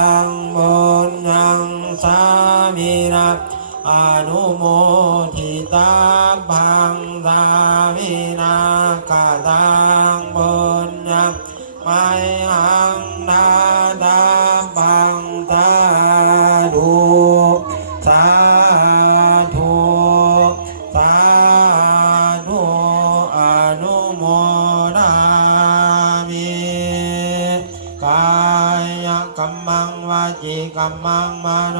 ตังบุญยังสามินะอนุโมทิตาพังสามินากตังบุญยังไม่หังนาตาพังสาธุสาธุสาธุอนุโมทามิกายกัมมังวาจีกัมมังมโน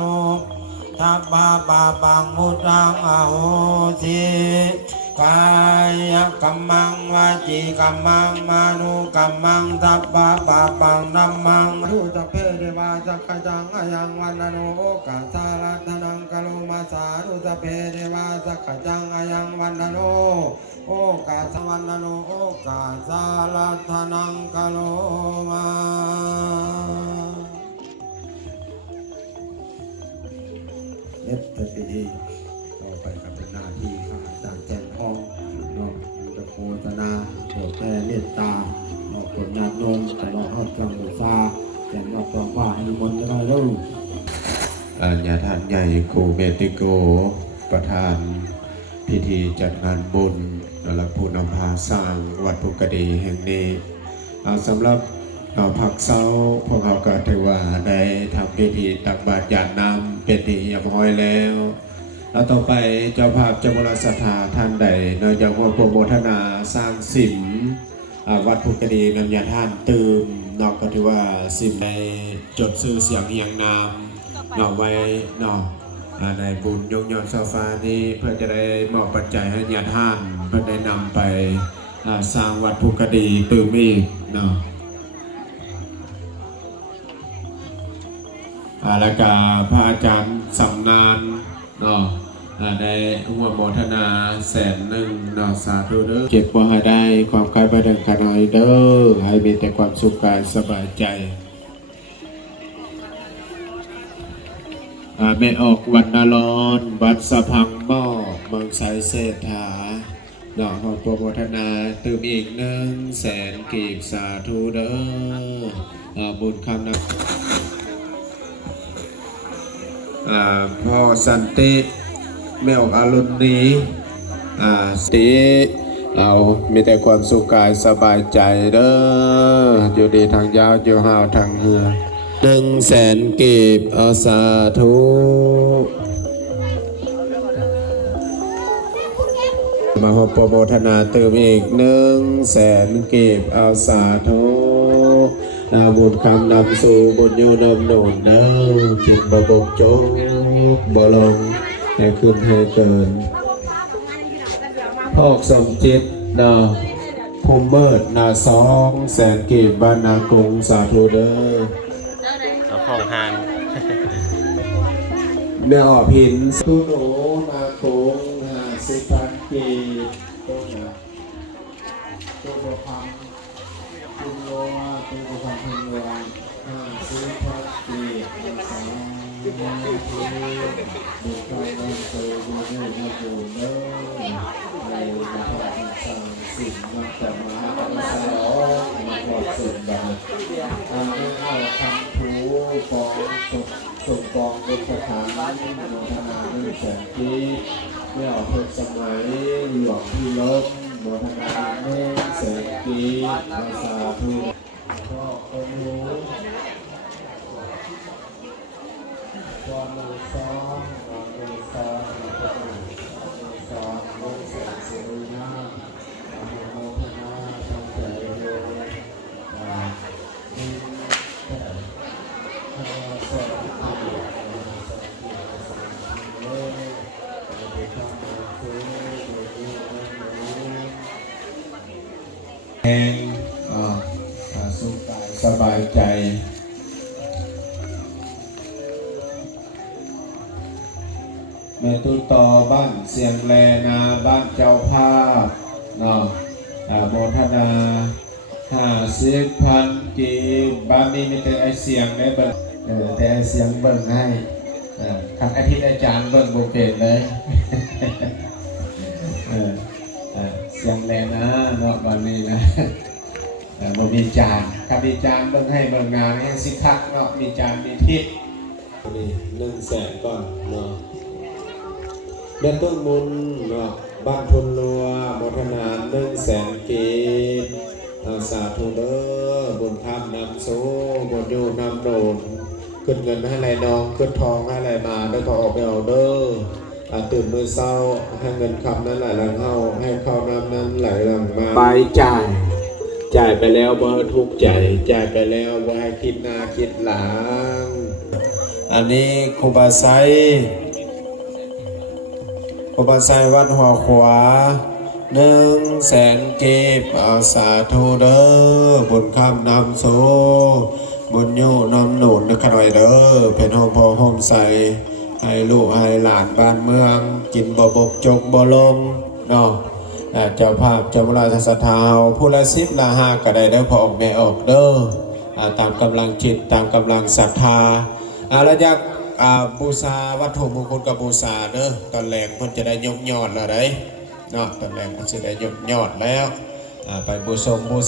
ทัพพะปะปังมุตังอโหสิกายกัมมังวาจีกัมมังมโนกัมมังทัพพะปะปังนัมมังทุตเพเดวาสักขจังอายังวันโนโอกาสารัตนังกะโลมาสาทุตเพเดวาสักขจังอายังวันโนโอกาสวันโนโอกาสารัตนังกะโลมาเน็ตเป็นพิธีต่อไปกับเป็นหน้าที่ข้าอาจารย์แจนทองนอกจะโฆษณาโปรดแผ่เมตตานอกผลงานโยมแต่นอกห้องกลางหัวฟ้าแต่นอกกลางว่าให้มนต์ได้รู้ญาติท่านใหญ่ครูเมติโกประธานพิธีจัดงานบุญและผู้นำพาสร้างวัดภูกระดีแห่งนี้สำหรับผักเสาพวกเขาก็ถือว่าได้ทำพิธีตักบาตรญาติน้ำเป็นที่เรียบร้อยแล้วต่อไปเจ้าภาพเจ้าบรสถาท่านใดนอกจากว่าโปรโมทนาสร้างสิมวัดภูกระดีนำญาติท่านตื่มนอกก็ถือว่าสิมในจดซื้อเสียงเฮียงนามนอกไว้นอกในบุญยกยอดโซฟานี้เพื่อจะได้มอบปัจจัยให้ญาติท่านเพื่อได้นำไปสร้างวัดภูกระดีตื่มอีกเนาะแล้วก็พระอาจารย์สำนานเนาะได้ร่วมโมทนา100,000เนาะสาธุเด้อเก็บไว้ให้ได้ความกายประดังขนอยเด้อให้มีแต่ความสุขกายสบายใจไม่ออกวันนรอนวัดสะพังหม้อเมืองไซเศรษฐาเนาะขอโปรโมทนาเติมอีก100,000กีบสาธุเด้อบุญคำนักพ่อสันติไม่ออกอารมณ์นี้สติเรามีแต่ความสุขกายสบายใจเด้ออยู่ดีทางยาวอยู่ห่าวทางเหือ100,000กีบสาธุมาขอโปรโมทนาเติมอีก100,000กีบสาธุบุญคำนำสู่บุญโยนำโน่นเด้อจิตบกบจงบ่ลงให้ขึ้นให้เกินพอกสมจิตนาภูมิเมิดนา200,000กีบบ้านนากรุงสาธุเด้อเอาของหานเนื้ออพินสุโนนากรุง50,000กีบตัวพังคุณโลตัวพังพังโล50,000กีบบุญความนั้นเจอบุญให้มาบุญเด้อในมาทำสั่งสิ่งมาแต่มาสลองมาปลอดสิ่งใดไม่เอาคำถูฟองส่งฟองเป็นสถานโมทนา100,000กีบไม่เอาเพิ่มสมัยหลวงพี่ลบโมทนา100,000กีบมาสาธุก็คนรู้ความมือซ้อนความมือซ้อนความมือซ้อนมือแสนสุริยาโมทนาตั้งใจเลยมีแต่ถ้าสอนที่เลยไปทำงานซื้อโดยที่แห่งสุขกายสบายใจแม่ตุต่อบ้านเสียงแลนาบ้านเจ้าภาพเนาะโมทนา50,000กีบบ้านนี้มีแต่ไอเสียงได้เบิ่งแต่ไอเสียงเบิ่งให้ขัดอาทิตย์อาจารย์เบิ่งบ่เป็นเลยเสียงแลนาเนาะบ้านนี้นะ บ่มีจานกับมีจานเบิ่งให้เบิ่งงานให้สิคักเนาะมีจานมีทิศนี่100,000ก่อนเนาะเดือนต้นมุนเนาะบ้านทุนนัวโมทนา100,000กีบสาธุเด้อบุญธรรมนำสู้บุญอยู่นำโดนขึ้นเงินให้ไหลนองขึ้นทองให้ไหลมาได้ก็ออกไปเอาเด้อตื่นมือเศร้าให้เงินคำนั้นไหลหลังเข้าให้เข้าน้ำนั้นไหลหลังมาไปจ่ายไปแล้วบ่ทุกข์ใจจ่ายไปแล้วบ่ให้คิดหน้าคิดหลังอันนี้ครูบาไซวัดหัวขวา100,000กีบเอาสาธุเด้อบุญคำนำสู่บุญอยู่นำหนุนนะครับหน่อยเด้อเป็นห้องพอห้องใสให้ลูกให้หลานบ้านเมืองกินบ่บกจกบ่ลงเนาะเจ้าภาพเจ้าเวลาศรัทธาผู้ละ10ละ5ก็ได้เด้อพอออกแม่ออกเด้อตามกำลังจิตตามกำลังศรัทธาแล้วอยากบูชาวัตถุมงคลกับบูชาเด้อตอนแรกเพิ่นจะได้ยกยอดแล้วได้เนาะตอนแรกเพิ่นจะได้ยกยอดแล้วไปบู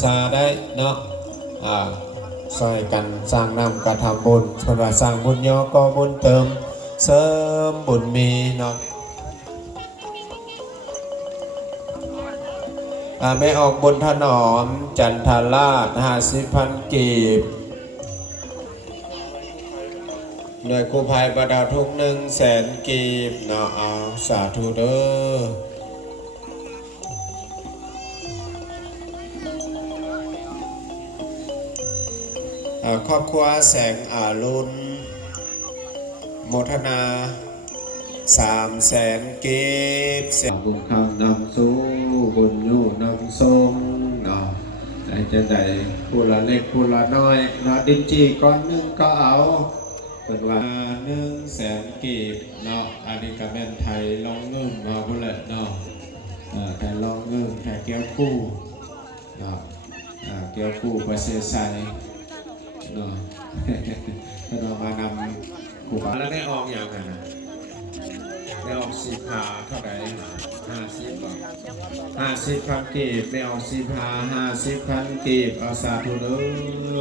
ชาได้เนาะซอยกันสร้างนำกระทำบุญเพิ่นว่าสร้างบุญย่อก็บุญเติมเสริมบุญมีเนาะแม่ออกบุญถนอมจันทราช50,000กีบหน่วยกู้ภัยประดาวทุก100,000กีบเนาะเอาสาธุเด้อครอบครัวแสงรุณโมทนา300,000กีบบุญคำนำสู้บุญอยู่นำทรงเนาะได้จะได้ผู้ละเล็กผู้ละน้อยเนาะดินจีก้อนหนึ่งก็เอาเป็นว่า100,000กีบเนาะอันนี้ก็เป็นไทยลองเงินมาพุ่นแหละเนาะไทยลองเงินไทยเกี้ยวคู่เนาะเกี้ยวคู่ประเสริฐใสเนาะถ้าเรามานำผู้บ้านแล้วได้ออกอย่างไรนะได้ออก10 พาเท่าไหร่50,000กีบได้ออก10 พา50,000กีบเอาสาธุเด้อ